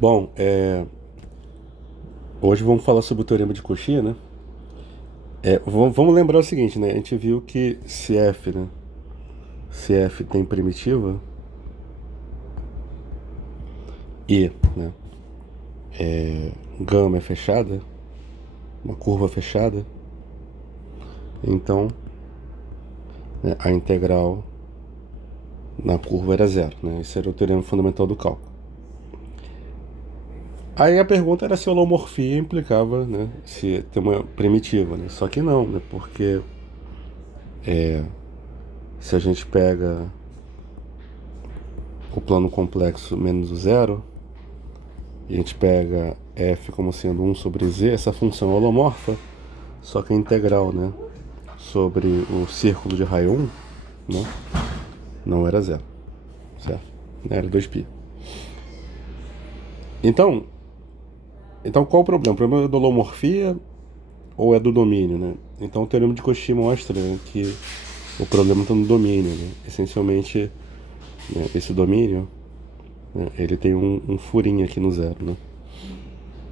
Bom, hoje vamos falar sobre o Teorema de Cauchy, né? Vamos lembrar o seguinte, né? A gente viu que se f, né? Se f tem primitiva e, né? Gama é fechada, uma curva fechada, então, né, a integral na curva era zero, né? Esse era o teorema fundamental do cálculo. Aí a pergunta era se a holomorfia implicava, né? Se tem uma primitiva, né? Só que não, né? Porque se a gente pega o plano complexo menos o zero, e a gente pega f como sendo 1 sobre z, essa função é holomorfa, só que a integral, né, sobre o círculo de raio 1, né, não era zero, certo? Era 2π. Então qual o problema? O problema é da holomorfia ou é do domínio, né? Então o teorema de Cauchy mostra, né, que o problema está no domínio, né? Essencialmente, né, esse domínio, né, ele tem um furinho aqui no zero, né?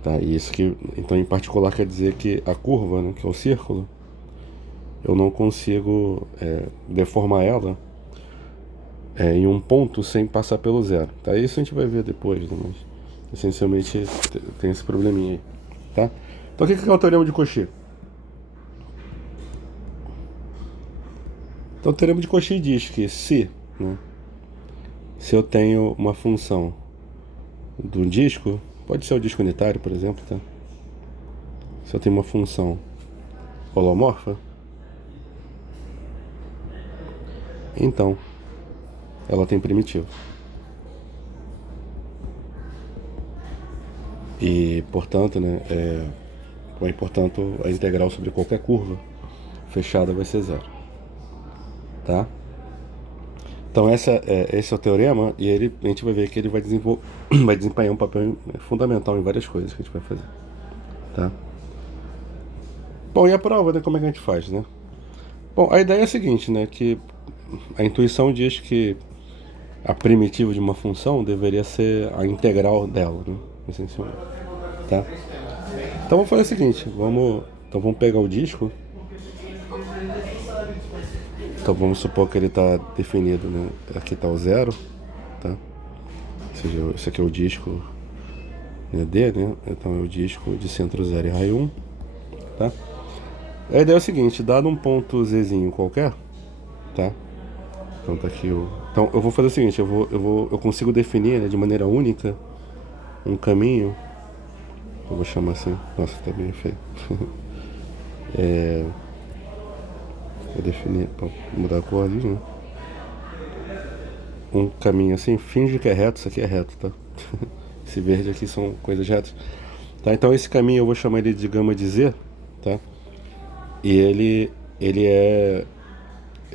Tá, e isso que, então, em particular, quer dizer que a curva, né, que é o círculo, eu não consigo deformar ela em um ponto sem passar pelo zero. Tá? Isso a gente vai ver depois, né, mas essencialmente tem esse probleminha aí. Tá? Então o que é o teorema de Cauchy? Então o teorema de Cauchy diz que né, se eu tenho uma função de um disco, pode ser o disco unitário, por exemplo, tá? Se eu tenho uma função holomorfa, então ela tem primitiva. E, portanto, né, portanto, a integral sobre qualquer curva fechada vai ser zero. Tá? Então esse é o teorema, e a gente vai ver que ele vai desempenhar um papel fundamental em várias coisas que a gente vai fazer. Tá? Bom, e a prova, né? Como é que a gente faz, né? Bom, a ideia é a seguinte, né? Que a intuição diz que a primitiva de uma função deveria ser a integral dela, né? Essencialmente. Tá? Então vamos fazer o seguinte, então vamos pegar o disco. Então vamos supor que ele está definido, né? Aqui está o zero, tá? Ou seja, esse aqui é o disco, né, D, né? Então é o disco de centro zero e raio 1, tá? A ideia é o seguinte, dado um ponto zzinho qualquer, tá? Então tá aqui o... Então eu vou fazer o seguinte, eu consigo definir, né, de maneira única um caminho, eu vou chamar assim, nossa, tá bem feio. Vou definir, pra mudar a cor ali, né? Um caminho assim, finge que é reto, isso aqui é reto, tá? Esse verde aqui são coisas retas. Tá, então esse caminho eu vou chamar ele de gama de Z, tá? E ele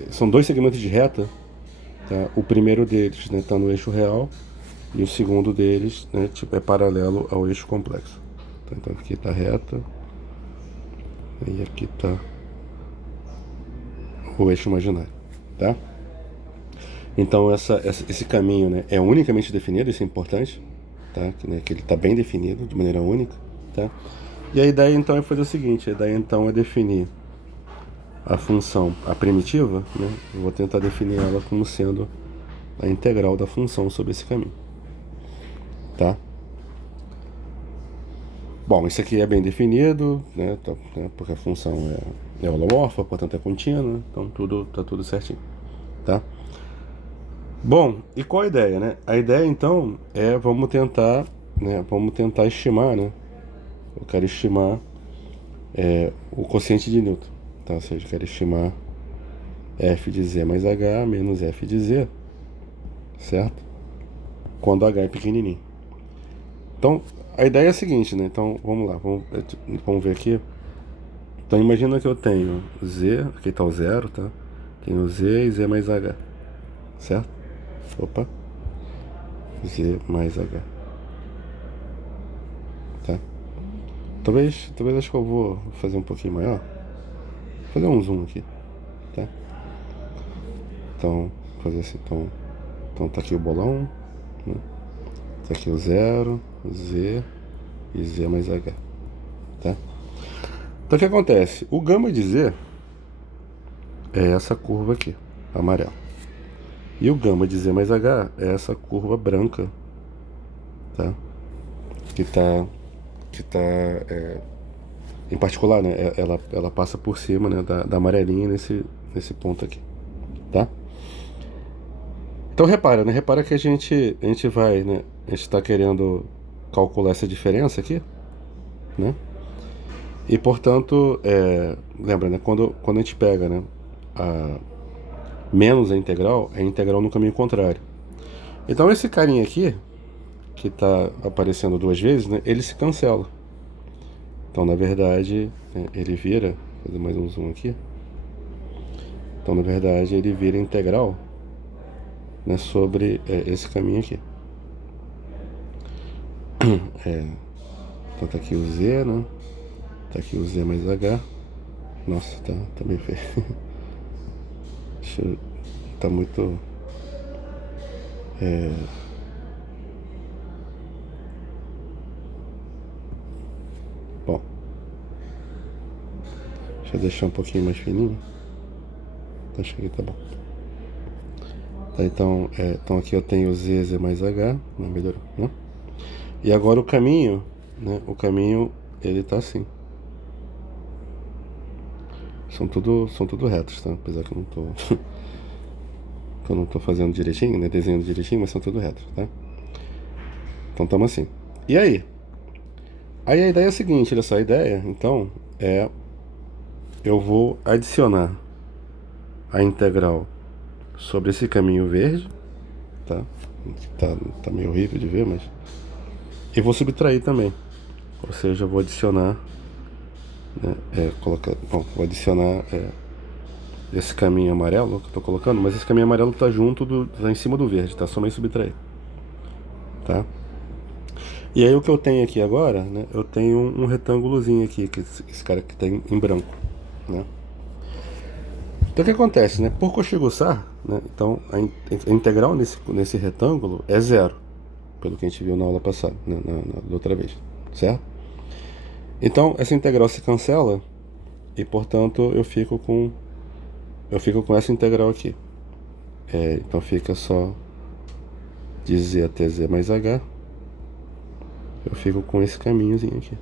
são dois segmentos de reta, tá? O primeiro deles, né, tá no eixo real e o segundo deles, né, tipo, é paralelo ao eixo complexo. Tá, então aqui tá reta e aqui tá o eixo imaginário, tá? Então esse caminho, né, é unicamente definido, isso é importante, tá? Que ele está bem definido de maneira única, tá? E a ideia então é fazer o seguinte, a ideia então é definir a função, a primitiva, né? Eu vou tentar definir ela como sendo a integral da função sobre esse caminho, tá? Bom, isso aqui é bem definido, né? Porque a função é holomorfa, portanto é contínua, então tá tudo certinho, tá? Bom, e qual a ideia, né? A ideia então vamos tentar estimar, né? Eu quero estimar o quociente de Newton, tá? Ou seja, eu quero estimar f de z mais h menos f de z, certo? Quando h é pequenininho. Então, a ideia é a seguinte, né? Então, vamos lá, vamos ver aqui. Então, imagina que eu tenho z, aqui está o zero, tá? Tenho z e z mais h, certo? Opa, z mais h, tá? Talvez acho que eu vou fazer um pouquinho maior. Vou fazer um zoom aqui, tá? Então, fazer assim, então tá aqui o bolão, né? Tá aqui o zero, Z e Z mais H, tá? Então o que acontece? O gama de Z é essa curva aqui, amarela. E o gama de Z mais H é essa curva branca, tá? Que tá em particular, né? Ela passa por cima, né, da amarelinha nesse ponto aqui, tá? Então repara, né? Repara que a gente vai, né? A gente está querendo calcular essa diferença aqui, né? E portanto, lembra, né? Quando a gente pega, né, a menos a integral, é a integral no caminho contrário. Então esse carinha aqui, que está aparecendo duas vezes, né? Ele se cancela. Então na verdade, né, ele vira, vou fazer mais um zoom aqui. Então na verdade ele vira integral, né, sobre esse caminho aqui. Então tá aqui o Z, né? Tá aqui o Z mais H. Nossa, tá bem feio. Tá muito... Bom, deixa eu deixar um pouquinho mais fininho. Acho que tá bom. Tá, então aqui eu tenho Z, Z mais H. Não, melhorou, né? E agora o caminho, né? O caminho, ele tá assim. São tudo retos, tá? Apesar que eu não tô... que eu não tô fazendo direitinho, né? Desenhando direitinho, mas são tudo retos, tá? Então tamo assim. E aí? Aí a ideia é a seguinte, olha só, a ideia, então, eu vou adicionar a integral sobre esse caminho verde, tá? Tá meio horrível de ver, mas... E vou subtrair também. Ou seja, eu vou adicionar, né, vou adicionar esse caminho amarelo que eu tô colocando, mas esse caminho amarelo tá tá em cima do verde, tá? Só meio subtrair, tá? E aí o que eu tenho aqui agora, né? Eu tenho um retângulozinho aqui, que esse cara que tá em branco, né? Então o que acontece, né? Por Cauchy-Goussard, né? Então a integral nesse retângulo é zero, pelo que a gente viu na aula passada, né? Da outra vez, certo? Então essa integral se cancela e portanto eu fico com essa integral aqui. Então fica só de Z até Z mais H. Eu fico com esse caminhozinho aqui,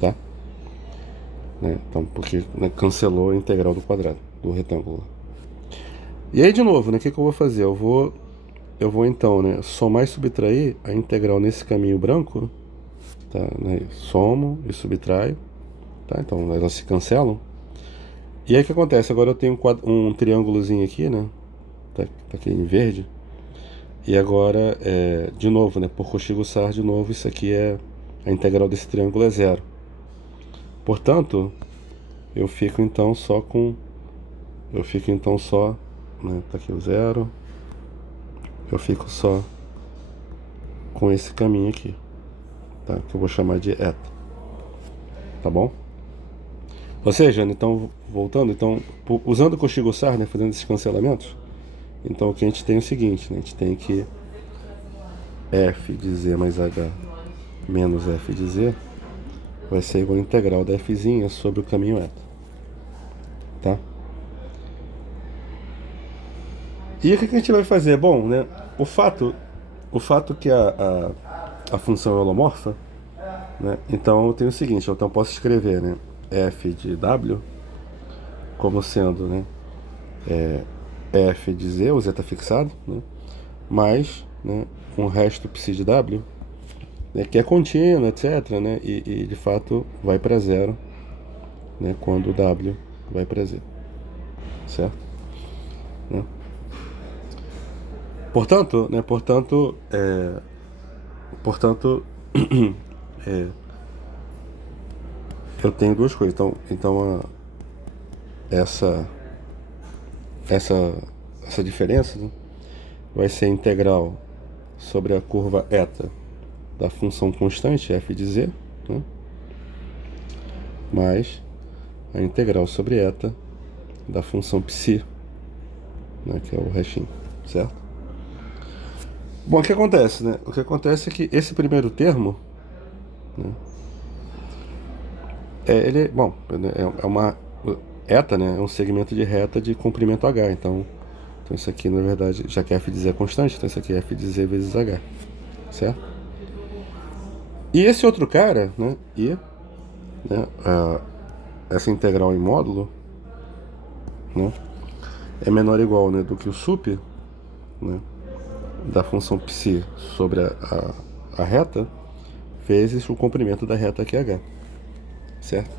tá? Né? Então porque, né, cancelou a integral do quadrado do retângulo. E aí de novo, né? O que eu vou fazer? Eu vou então, né, somar e subtrair a integral nesse caminho branco, tá, né, somo e subtraio, tá, então elas se cancelam. E aí o que acontece? Agora eu tenho um triângulozinho aqui, né, tá aqui em verde, e agora, de novo, né, por Cauchy-Goussard, de novo, isso aqui a integral desse triângulo é zero. Portanto, eu fico então só, né, tá aqui o zero, eu fico só com esse caminho aqui, tá, que eu vou chamar de eta, tá bom? Ou seja, então, voltando, então, usando o Cauchy-Goussard, né, fazendo esses cancelamentos, então o que a gente tem é o seguinte, né, a gente tem que f de z mais h menos f de z vai ser igual a integral da fzinha sobre o caminho eta, tá? E o que a gente vai fazer? Bom, né, o fato que a função é holomorfa, né, então eu tenho o seguinte, então eu posso escrever, né, f de w como sendo, né, f de z, o z está fixado, né, mais, né, um resto psi de w, né, que é contínuo, etc., né, e de fato vai para zero, né, quando o w vai para z, certo? Né? Portanto, eu tenho duas coisas. Então essa diferença, né, vai ser integral sobre a curva eta da função constante f de z, né, mais a integral sobre eta da função psi, né, que é o restinho, certo? Bom, o que acontece, né? O que acontece é que esse primeiro termo, né, bom, é uma eta, né? É um segmento de reta de comprimento h. Então isso aqui, na verdade, já que f de z é constante, então isso aqui é f de z vezes h, certo? E esse outro cara, né? Né, essa integral em módulo, né? É menor ou igual, né, do que o sup, né, da função psi sobre a reta vezes o comprimento da reta aqui h, certo?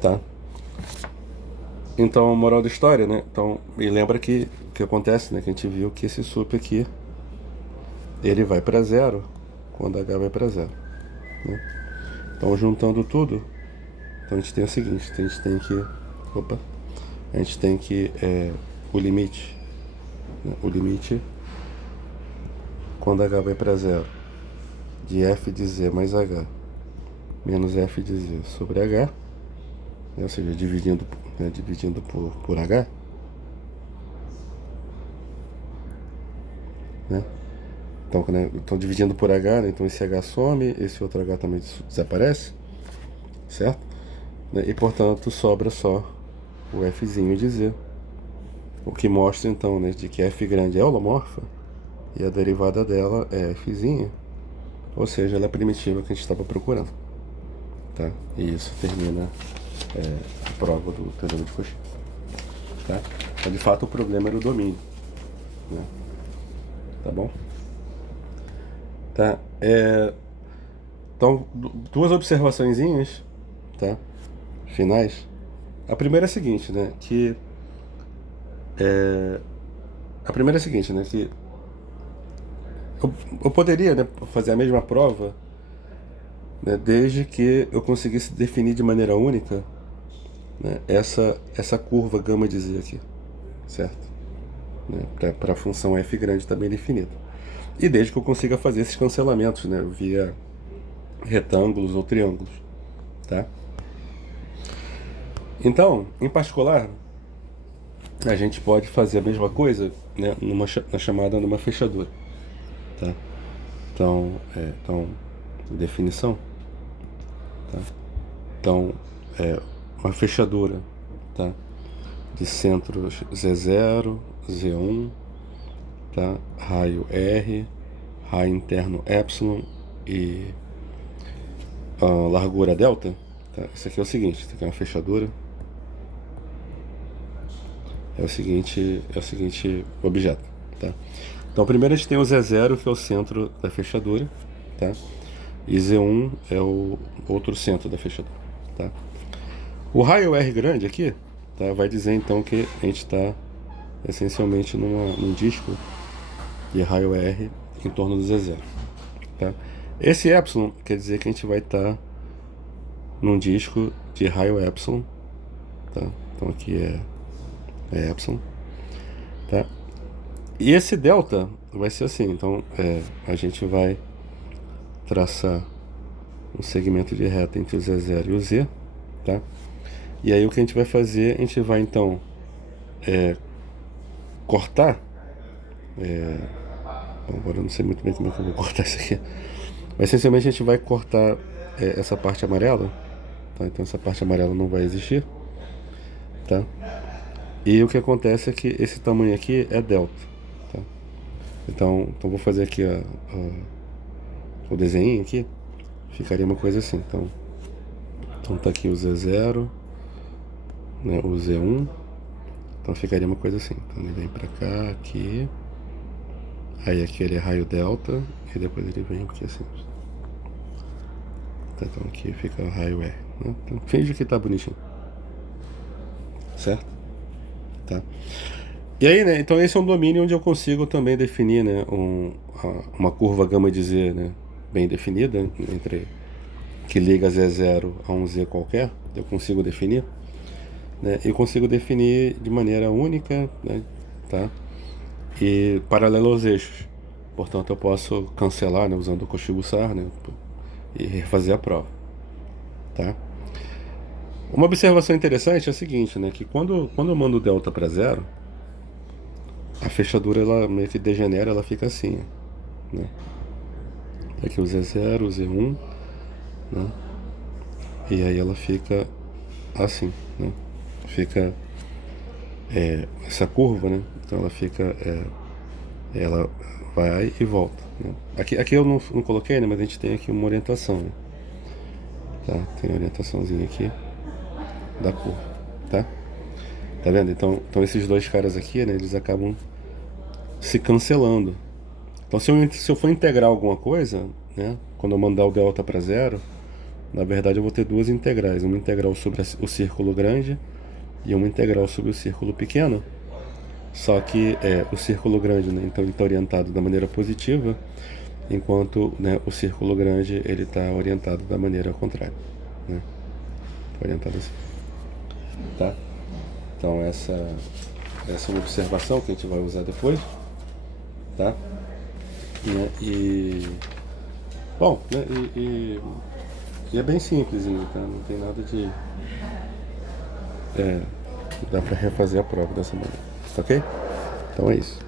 Tá? Então, moral da história, né? Então, e lembra que o que acontece, né? Que a gente viu que esse sup aqui, ele vai para zero quando h vai para zero, né? Então, juntando tudo, então a gente tem o seguinte, a gente tem que, a gente tem que o limite, né? O limite quando h vai para zero de f de z mais h menos f de z sobre h, né? Ou seja, dividindo, né? Dividindo por h, né? Então, né? Então, dividindo por h, né? Então esse h some, esse outro h também desaparece, certo? Né? E portanto sobra só o fzinho de z, o que mostra então, né, de que f grande é holomorfa e a derivada dela é fzinha, ou seja, ela é a primitiva que a gente estava procurando, tá? E isso termina a prova do teorema de Cauchy, tá? Então, de fato, o problema era o domínio, né? Tá bom? Tá? Então, duas observaçõezinhas, tá? Finais. A primeira é a seguinte, né? A primeira é a seguinte, né? Que eu poderia, né, fazer a mesma prova, né, desde que eu conseguisse definir de maneira única, né, essa curva gama de z aqui, certo? Né, para a função f grande também definida. E desde que eu consiga fazer esses cancelamentos, né, via retângulos ou triângulos, tá? Então, em particular, a gente pode fazer a mesma coisa, né, na chamada numa fechadura, tá? Então, definição, tá? Então, uma fechadura, tá? De centros Z0, Z1, tá? Raio R, raio interno epsilon e largura delta, tá? Isso aqui é o seguinte, isso aqui é uma fechadura, é o seguinte objeto, tá? Então primeiro a gente tem o Z0, que é o centro da fechadura, tá? E Z1 é o outro centro da fechadura, tá? O raio R grande aqui, tá, vai dizer então que a gente está essencialmente num disco de raio R em torno do Z0, tá? Esse epsilon quer dizer que a gente vai estar num disco de raio epsilon, tá? Então aqui é epsilon, tá? E esse delta vai ser assim, então a gente vai traçar um segmento de reta entre o Z0 e o Z, tá? E aí o que a gente vai fazer, a gente vai então cortar, bom, agora eu não sei muito bem como é que eu vou cortar isso aqui, mas essencialmente a gente vai cortar essa parte amarela, tá? Então essa parte amarela não vai existir, tá? E o que acontece é que esse tamanho aqui é delta, tá? Então vou fazer aqui o desenho aqui, ficaria uma coisa assim, então tá aqui o Z0, né, o Z1, então ficaria uma coisa assim, então ele vem pra cá, aqui, aí aqui ele é raio delta, e depois ele vem aqui assim, tá? Então aqui fica o raio R, né? Então finge que tá bonitinho, certo? Tá? E aí, né, então esse é um domínio onde eu consigo também definir, né, uma curva gama de z, né, bem definida, que liga Z0 a um Z qualquer, eu consigo definir, né, e consigo definir de maneira única, né, tá, e paralelo aos eixos. Portanto, eu posso cancelar, né, usando o Cauchy-Goussard, né, e refazer a prova, tá? Uma observação interessante é a seguinte, né, que quando eu mando o delta para zero, a fechadura ela meio que degenera, ela fica assim, né? Aqui o Z0, o Z1, né? E aí ela fica assim, né? Fica essa curva, né? Então ela fica, ela vai e volta, né? Aqui eu não coloquei, né? Mas a gente tem aqui uma orientação, né? Tá? Tem a orientaçãozinha aqui da curva, tá? Tá vendo? Então esses dois caras aqui, né? Eles acabam se cancelando. Então se eu for integrar alguma coisa, né? Quando eu mandar o delta para zero, na verdade eu vou ter duas integrais. Uma integral sobre o círculo grande e uma integral sobre o círculo pequeno. Só que o círculo grande, né, então ele está orientado da maneira positiva, enquanto, né, o círculo grande ele está orientado da maneira contrária, né? Tá orientado assim, tá? Então essa é uma observação que a gente vai usar depois, tá? Né? Bom, né, e é bem simples, tá? Não tem nada de dá para refazer a prova dessa maneira, tá ok? Então é isso.